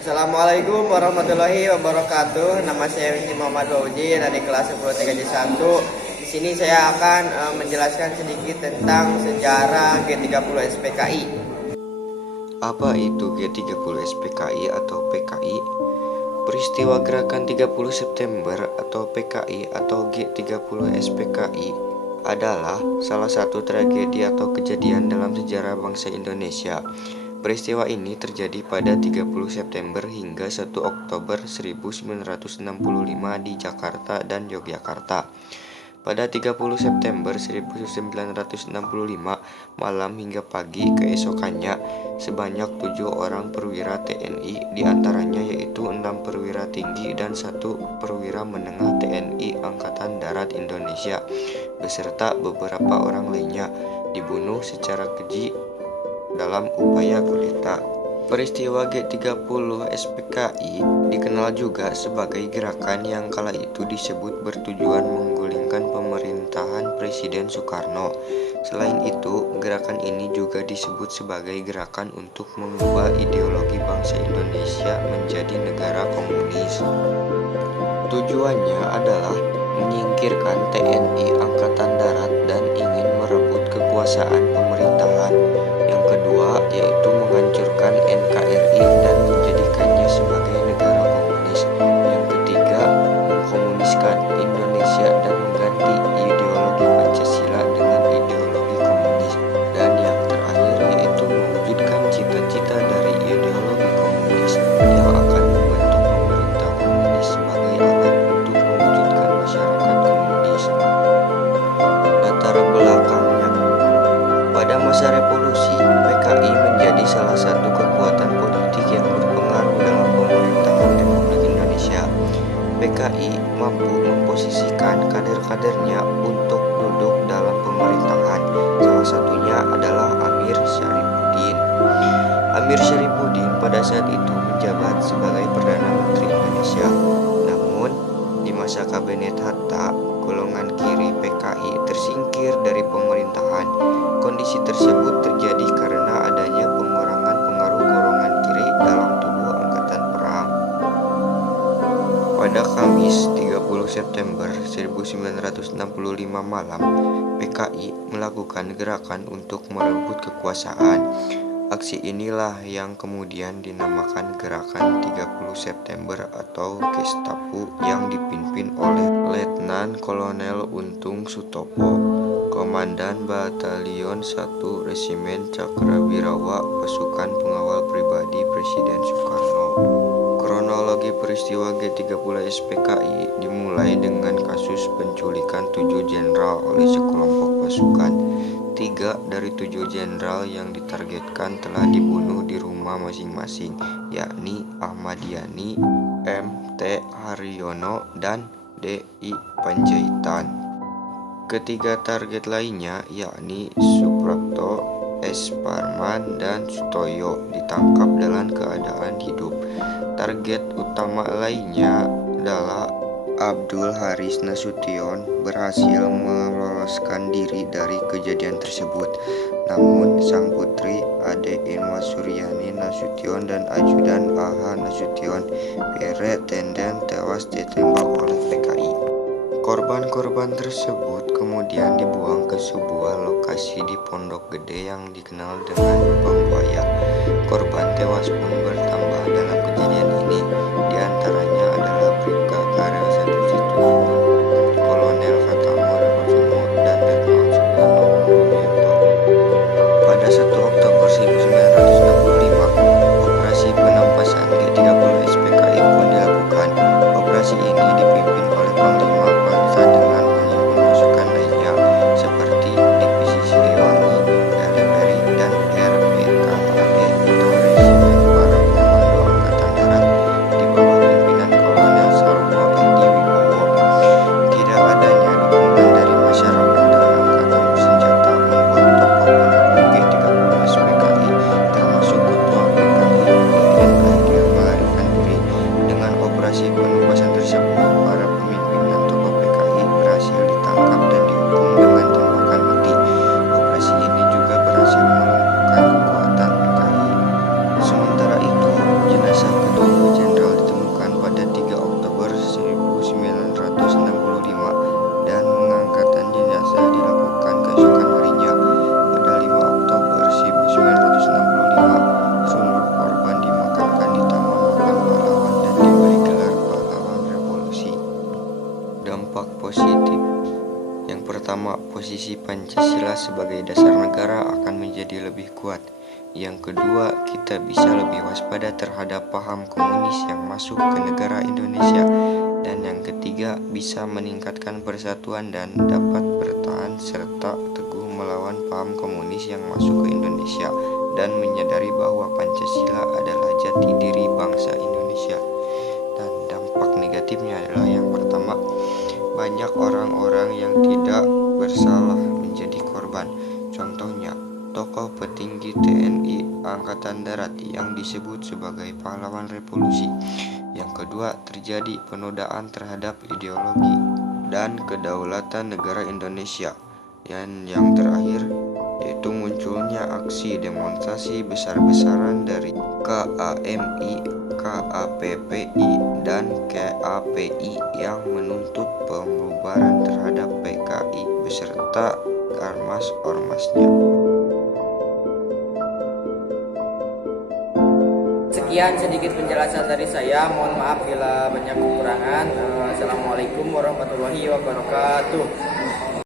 Assalamualaikum warahmatullahi wabarakatuh. Nama saya Wisnu Muhammad Fauzi dari kelas 10 TKJ 1. Di sini saya akan menjelaskan sedikit tentang sejarah G30 SPKI. Apa itu G30 SPKI atau PKI? Peristiwa Gerakan 30 September atau PKI atau G30 SPKI adalah salah satu tragedi atau kejadian dalam sejarah bangsa Indonesia. Peristiwa ini terjadi pada 30 September hingga 1 Oktober 1965 di Jakarta dan Yogyakarta. Pada 30 September 1965 malam hingga pagi keesokannya, sebanyak 7 orang perwira TNI, diantaranya yaitu 6 perwira tinggi dan 1 perwira menengah TNI Angkatan Darat Indonesia, beserta beberapa orang lainnya, dibunuh secara keji dalam upaya kudeta. Peristiwa G30 SPKI dikenal juga sebagai gerakan yang kala itu disebut bertujuan menggulingkan pemerintahan Presiden Soekarno. Selain itu, gerakan ini juga disebut sebagai gerakan untuk mengubah ideologi bangsa Indonesia menjadi negara komunis. Tujuannya adalah menyingkirkan TNI Angkatan Darat dan ingin merebut kekuasaan pemerintahan. Yang kedua yaitu menghancurkan NKRI dan menjadikannya sebagai negara komunis. Yang ketiga, mengkomuniskan Indonesia dan mengganti ideologi Pancasila dengan ideologi komunis. Dan yang terakhir yaitu mewujudkan cita-cita dari ideologi komunis yang akan membentuk pemerintah komunis sebagai alat untuk mewujudkan masyarakat komunis. Latar belakangnya, pada masa revolusi, PKI menjadi salah satu kekuatan politik yang berpengaruh dalam pemerintahan Republik Indonesia. PKI mampu memposisikan kader-kadernya untuk duduk dalam pemerintahan. Salah satunya adalah Amir Syarifuddin. Amir Syarifuddin pada saat itu menjabat sebagai Perdana Menteri Indonesia. Namun, di masa Kabinet Hatta, golongan kiri PKI tersingkir dari pemerintahan. Kondisi tersebut terjadi karena adanya pengurangan pengaruh golongan kiri dalam tubuh angkatan perang. Pada Kamis 30 September 1965 malam, PKI melakukan gerakan untuk merebut kekuasaan. Aksi inilah yang kemudian dinamakan Gerakan 30 September atau Gestapo yang dipimpin oleh Letnan Kolonel Untung Sutopo, Komandan Batalion 1 Resimen Cakrawirawa Pasukan Pengawal Pribadi Presiden Soekarno. Kronologi peristiwa G30 SPKI dimulai dengan kasus penculikan 7 jenderal oleh sekelompok pasukan. 3 dari 7 jenderal yang ditargetkan telah dibunuh di rumah masing-masing, yakni Ahmad Yani, M.T. Haryono, dan D.I. Panjaitan. Ketiga target lainnya, yakni Suprapto, S. Parman, dan Sutoyo, ditangkap dalam keadaan hidup. Target utama lainnya adalah Abdul Haris Nasution berhasil meloloskan diri dari kejadian tersebut. Namun, sang putri Ade Irma Suryani Nasution dan ajudan A.H. Nasution, Pierre Tenden, tewas ditembak oleh PKI. Korban-korban tersebut kemudian dibuang ke sebuah lokasi di Pondok Gede yang dikenal dengan Lubang Buaya. Korban tewas pun bertambah dalam kejadian ini, diantaranya adalah Bribka Karel Satusitumorang, Kolonel Katamo Rekosumo, dan Letnan Supriyono Mulyonto. Pada 1 Oktober 1965, operasi penampasan G30 SPKI pun dilakukan. Operasi ini dipimpin oleh Panglima Pansa dengan menghimpun pasukan lainnya seperti Divisi Siliwangi, LPRI, dan RPKAD atau Resimen Para Komando Angkatan Darat di bawah pimpinan Kolonel Sarwo Edi Wibowo. Tidak adanya dukungan dari masyarakat dan angkatan bersenjata membuat tokoh pendukung G30 SPKI termasuk Ketua PKI DNI Dirman pertama, posisi Pancasila sebagai dasar negara akan menjadi lebih kuat. Yang kedua, kita bisa lebih waspada terhadap paham komunis yang masuk ke negara Indonesia. Dan yang ketiga, bisa meningkatkan persatuan dan dapat bertahan serta teguh melawan paham komunis yang masuk ke Indonesia dan menyadari bahwa Pancasila adalah jati diri bangsa Indonesia. Dan dampak negatifnya adalah yang pertama, banyak orang-orang yang tidak bersalah menjadi korban. Contohnya, tokoh petinggi TNI Angkatan Darat yang disebut sebagai pahlawan revolusi. Yang kedua, terjadi penodaan terhadap ideologi dan kedaulatan negara Indonesia. Dan yang terakhir, yaitu munculnya aksi demonstrasi besar-besaran dari KAMI, KAPPI, dan KAPI yang menuntut pembubaran terhadap PKI beserta ormas-ormasnya. Sekian sedikit penjelasan dari saya. Mohon maaf bila banyak kekurangan. Assalamualaikum warahmatullahi wabarakatuh.